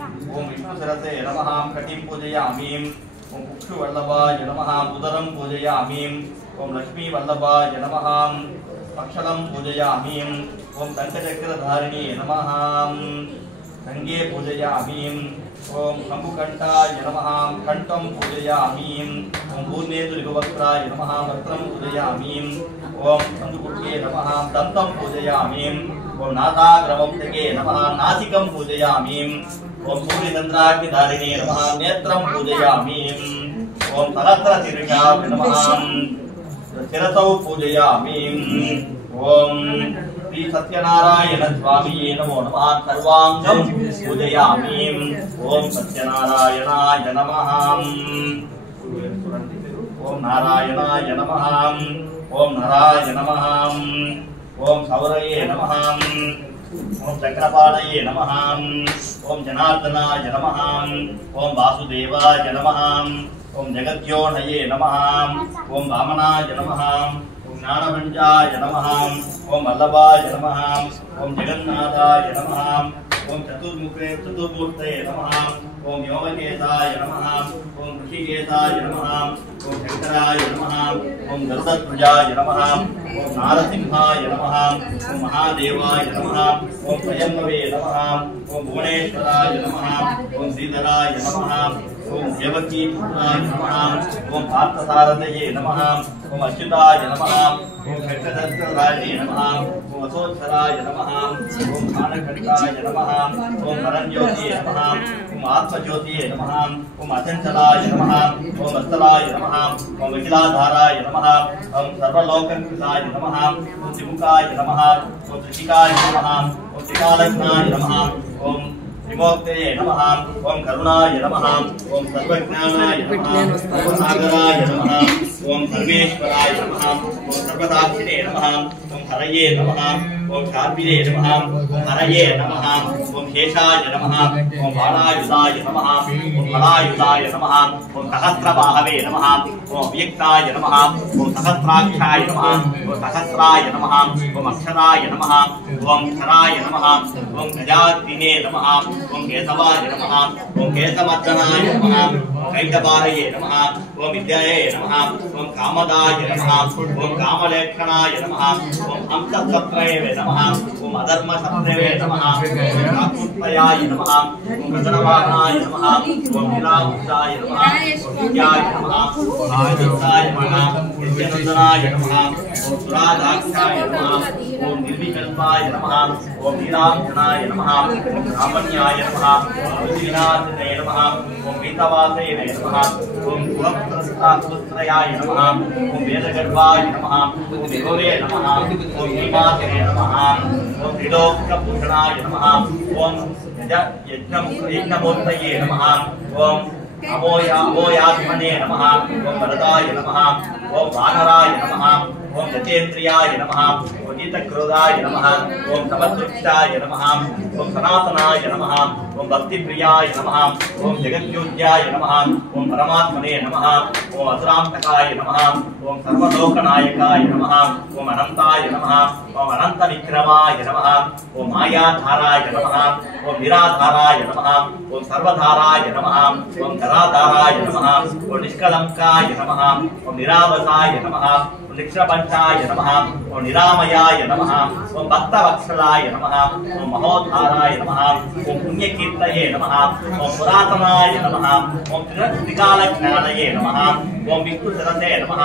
ओम विष्णुसरसे नमः कटिं पूजयामि ओम कुक्षुवल्लभाय नमः उदरं पूजयामि ओम लक्ष्मीवल्लभाय नमः अक्षरं पूजयामि ओम कंठचक्रधारिणे नमः संगे पूजयामि ओम शंभुकंठाय नमः कंठं पूजयामि ओम पूर्णेन्दुरिवक्त्राय नमः वक्त्रं पूजयामि ओम चंद्रकुट्ये नमः दन्तं पूजयामि ओम नासाग्रमौक्तिके नमः नासिकं पूजयामि ओम सूर्यचन्द्राग्निधारिणे नमः नेत्रं पूजयामि ओम सहस्रशीर्षाय नमः शिरसौ पूजयामि ओम श्री सत्यनारायण स्वामी नमो नमः सर्वांगं पूजयामि ओम सत्यनारायणाय नमः ओम नारायणाय नमः ओम नराय नमः ओम सौरये नमः ओम चक्रपाणये नमः ओम जनार्दनाय नमः ओम वासुदेवाय नमः ओम जगद्योनये नमः ओम वामनाय नमः ओम ज्ञानभञ्जाय नमः ओम वल्लभाय नमः ओम जगन्नाथाय नमः ओम चतुर्मूर्तये नमः ओम व्योमकेशाय नमः ओम ऋषिकेशाय नमः ओम शंकराय नमः ओम गरुडध्वजाय नमः ओम नारसिंहाय नमः ओम महादेवाय नमः ओम स्वयंभवे नमः ओम भुवनेश्वराय नमः ओम श्रीधराय नमः ओम देवकीपुत्राय नमः ओम पार्थसारथये नमः ओम अच्युताय नमः ओम शंकरधराय नमः ओम वसोत्सराय नमः ओम भानकण्ठाय नमः ओम परञ्ज्योतिये नमः ओम आत्मज्योतिये नमः ओम अचञ्चलाय नमः ओम वत्सलाय नमः ओम अखिलाधाराय नमः ओम सर्वलोककृताय नमः ओम त्रिमुखाय नमः ओम त्रिशिखाय नमः ओम त्रिकालग्नाय नमः ओम विमोक्तये नमः ओम करुणाय नमः ओम सर्वज्ञानाय नमः ओम सागराय नमः ओम सर्वेश्वराय नमः ओम सर्वदाक्षिणे नमः ओम हरये नमः ओम शार्विले नमः ओम हरये नमः ओम शेषाय नमः ओम बालायुधाय नमः ओम बलायुधाय नमः ओम सहस्रबाहवे नमः ओम अव्यक्ताय नमः ओम सहस्राक्षाय नमः ओम सहस्राय नमः ओम अक्षराय नमः ओम क्षराय नमः ओम गजातिने नमः ओम केशवाय नमः ओम केशमर्दनाय नमः ओम कैटभारये नमः ओम विद्याये नमः ओम कामदाय नमः ओम कामलेक्षणाय नमः ओम हंससत्रये नमः ओम अधर्मसत्रये नमः ओम काकुत्तयाय नमः ओम कृष्णवाहनाय नमः ओम नीलाभूषाय नमः ओम विद्याय नमः ओम आयुधाय नमः ओम नित्यनन्दनाय नमः ओम सुराधाक्षाय नमः ओम निर्विकल्पाय नमः ओम नीलांजनाय नमः ओम रामण्याय नमः ओम श्रीनाथने नमः ओम गीतवासे नमः ओम पुत्रयाय नमः ओम वेदगर्भाय नमः ओम विभवे नमः ओम भीमासे नमः ओम त्रिलोकभूषणाय नमः ओम यज्ञमूर्तये नमः ओम अमोयात्मने नमः ओम वरदाय नमः ओम वानराय नमः ओम गजेन्द्रियाय नमः ओम गीतक्रोधाय नमः ओम समदृष्टाय नमः ओम सनातनाय नमः ओम भक्तिप्रियाय नमः ओम जगद्योत्याय नमः ओम परमात्मने नमः ओम असुरांतकाय नमः ओम सर्वलोकनायकाय नमः ओम अनंताय नमः ओम अनंतविक्रमाय नमः ओम मायाधाराय नमः ओम निराधाराय नमः ओम सर्वधाराय नमः ओम धराधाराय नमः ओम निष्कलंकाय नमः ओम निरावसाय नमः ओम निक्षपंचाय नमः ओम निरामयाय नमः ओम भक्तवत्सलाय नमः ओम महोद्धाराय नमः ओम पुण्यकीर्तये नमः ओम पुरातनाय नमः ओम त्रिकालज्ञानये नमः ओम विष्णुसरसे नमः।